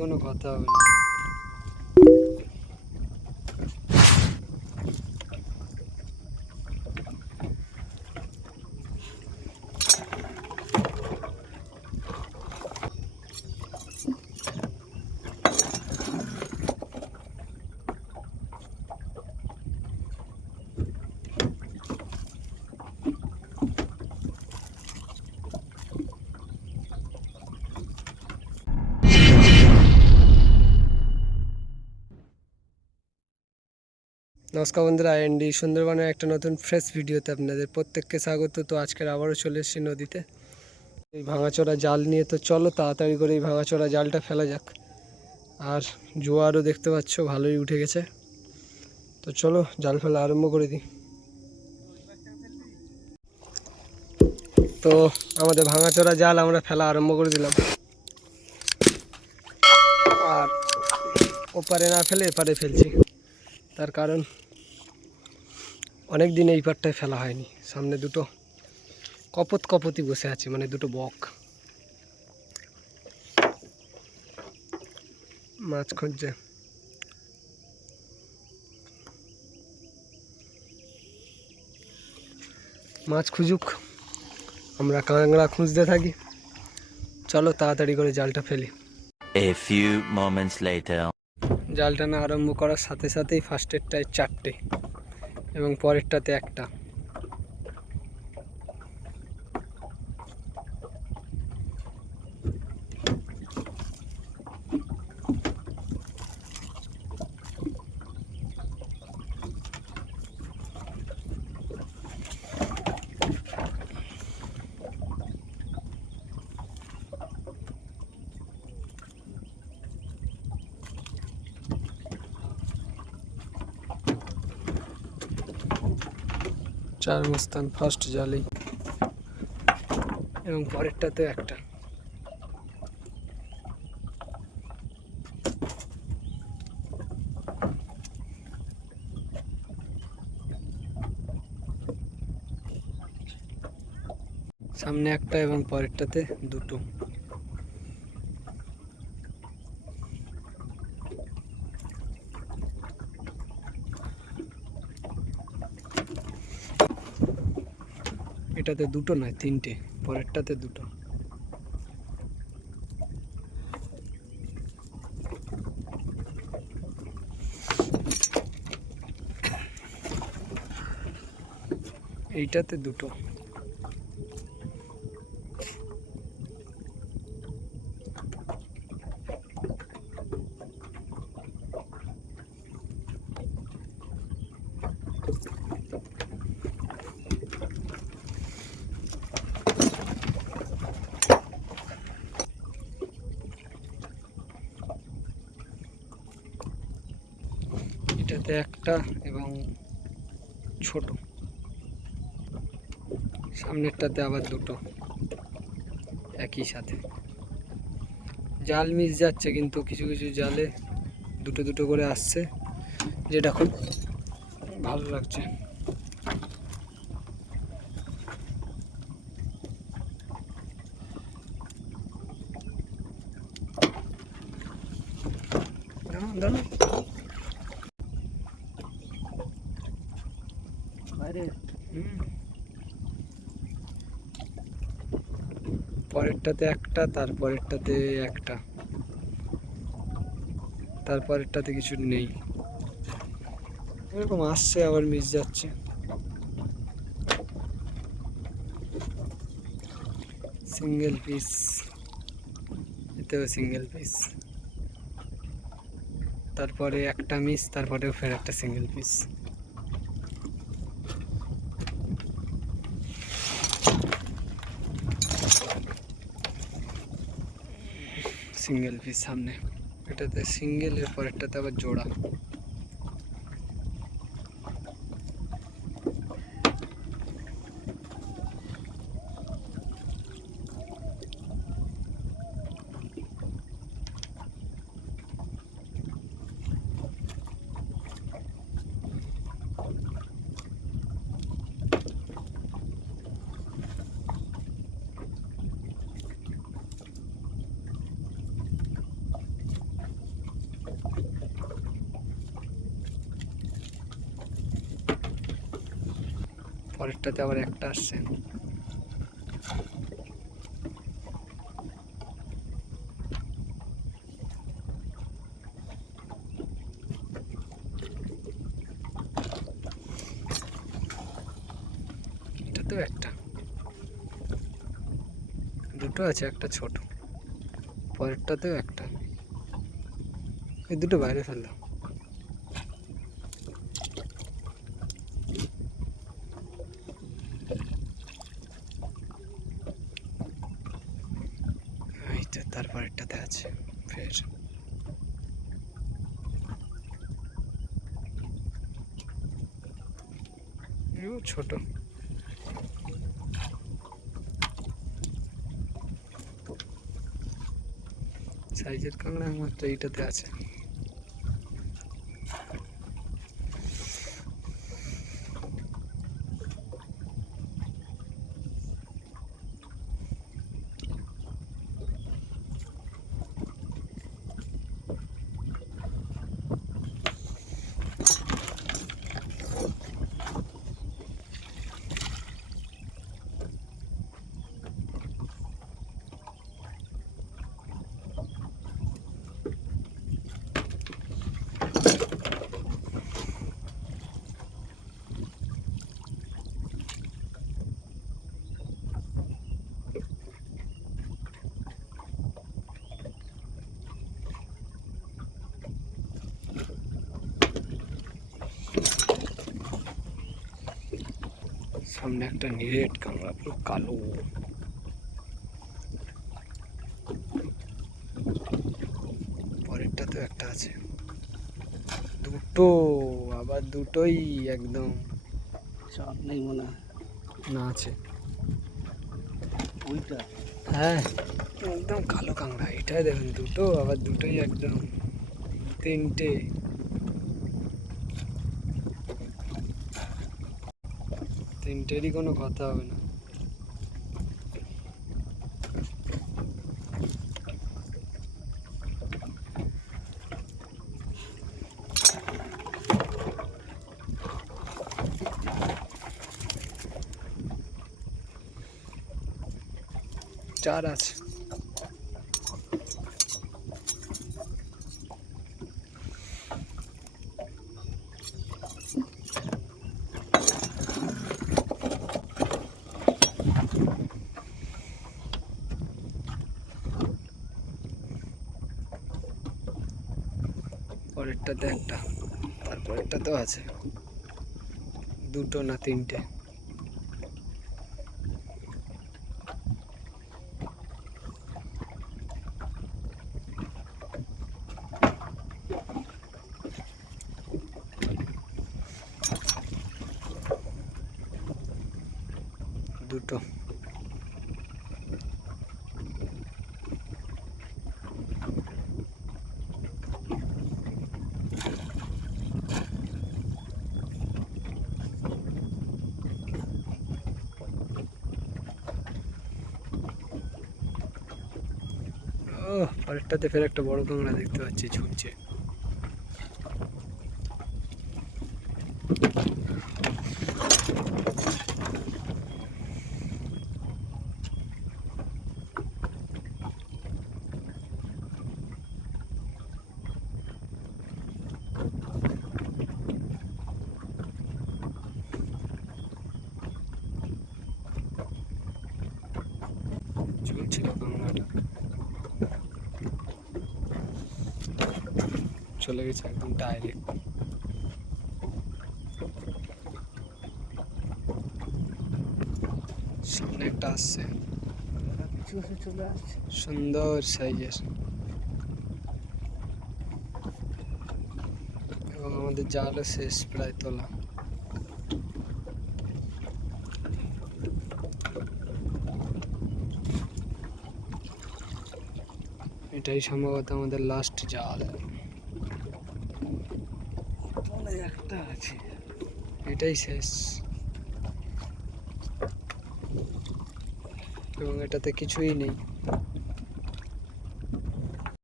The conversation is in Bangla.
কোনো কথা হবে না। নমস্কার বন্ধুরা এন্ডি সুন্দরবনের একটা নতুন ফ্রেশ ভিডিওতে আপনাদের প্রত্যেককে স্বাগত। তো আজকের আবারও চলে এসেছি নদীতে। এই ভাঙাচোরা জাল নিয়ে তো চলো তাড়াতাড়ি করে এই ভাঙাচোরা জালটা ফেলা যাক। আর জোয়ারও দেখতে পাচ্ছ, ভালোই উঠে গেছে। তো চলো জাল ফেলা আরম্ভ করে দিই। তো আমাদের ভাঙাচোরা জাল আমরা ফেলা আরম্ভ করে দিলাম। আর ওপারে না ফেলে এপারে ফেলছি। তার কারণ অনেক দিন এই পারটায় ফেলা হয়নি। সামনে দুটো কপত কপতি বসে আছে মানে দুটো বক। মাছ খুঁজছে। মাছ খুঁজুক আমরা কাঁকড়া খুঁজতে থাকি। চলো তাড়াতাড়ি করে জালটা ফেলি। A few moments later. জাল টানা আরম্ভ করার সাথে সাথেই ফার্স্টেরটায় চারটে। এবং পরেরটাতে একটা। চার মস্তান ফার্স্ট জালেই এবং পরেরটাতে একটা। সামনে একটা এবং পরেরটাতে দুটো। এটাতে দুটো নয় তিনটে। পরেরটাতে দুটো। এইটাতে দুটো। একটা এবং ছোট। সামনেরটাতে আবার দুটো। একই সাথে। জাল মিস যাচ্ছে কিন্তু কিছু কিছু জালে দুটো দুটো করে আসছে যেটা খুব ভালো লাগছে। দাঁড়াও, দাঁড়াও। পরেরটাতে একটা, তারপরেরটাতে একটা। তারপরেরটাতে কিছু নেই। এরকম আসছে, আবার মিস যাচ্ছে। সিঙ্গেল পিস এতেও সিঙ্গেল পিস তারপরে একটা মিস তারপরেও ফের একটা সিঙ্গেল পিস সিঙ্গেল পিস সামনে। এটাতে সিঙ্গেল এর পরেরটাতে আবার জোড়া। পরেরটাতে আবার একটা আসছে। এটাতেও একটা। দুটো আছে, একটা ছোট। পরেরটাতেও একটা। এই দুটো বাইরে ফেললাম এই তো তারপরেরটাতে আছে ফের। ছোট। সাইজের আমার একমাত্র এইটাতে আছে। সামনে একটা নিরেট কাঁকড়া পুরো কালো। পরেরটা তো একটা আছে। দুটো আবার দুটোই একদম। সব নেই মনে হয়। না আছে। ওইটা? হ্যাঁ একদম কালো কাঁকড়া এটাই দেখুন দুটো আবার দুটোই একদম তিনটে। তিনটেরই কোনো কথা হবে না। চার আছে। পরেরটাতে একটা তারপরেরটাতেও আছে। দুটো না তিনটে দুটো ও পরেরটাতে ফের একটা বড় কাঁকড়া দেখতে পাচ্ছি ঝুলছে। ঝুলছিল কাঁকড়াটা চলে গেছে একদম ডাইরেক্ট সামনে একটা আসছে। সুন্দর সাইজের। এবং আমাদের জালও শেষ প্রায় তোলা। এটাই সম্ভবত আমাদের লাস্ট জাল। একটা আছে। এটাই শেষ। এবং এটাতে কিছুই নেই।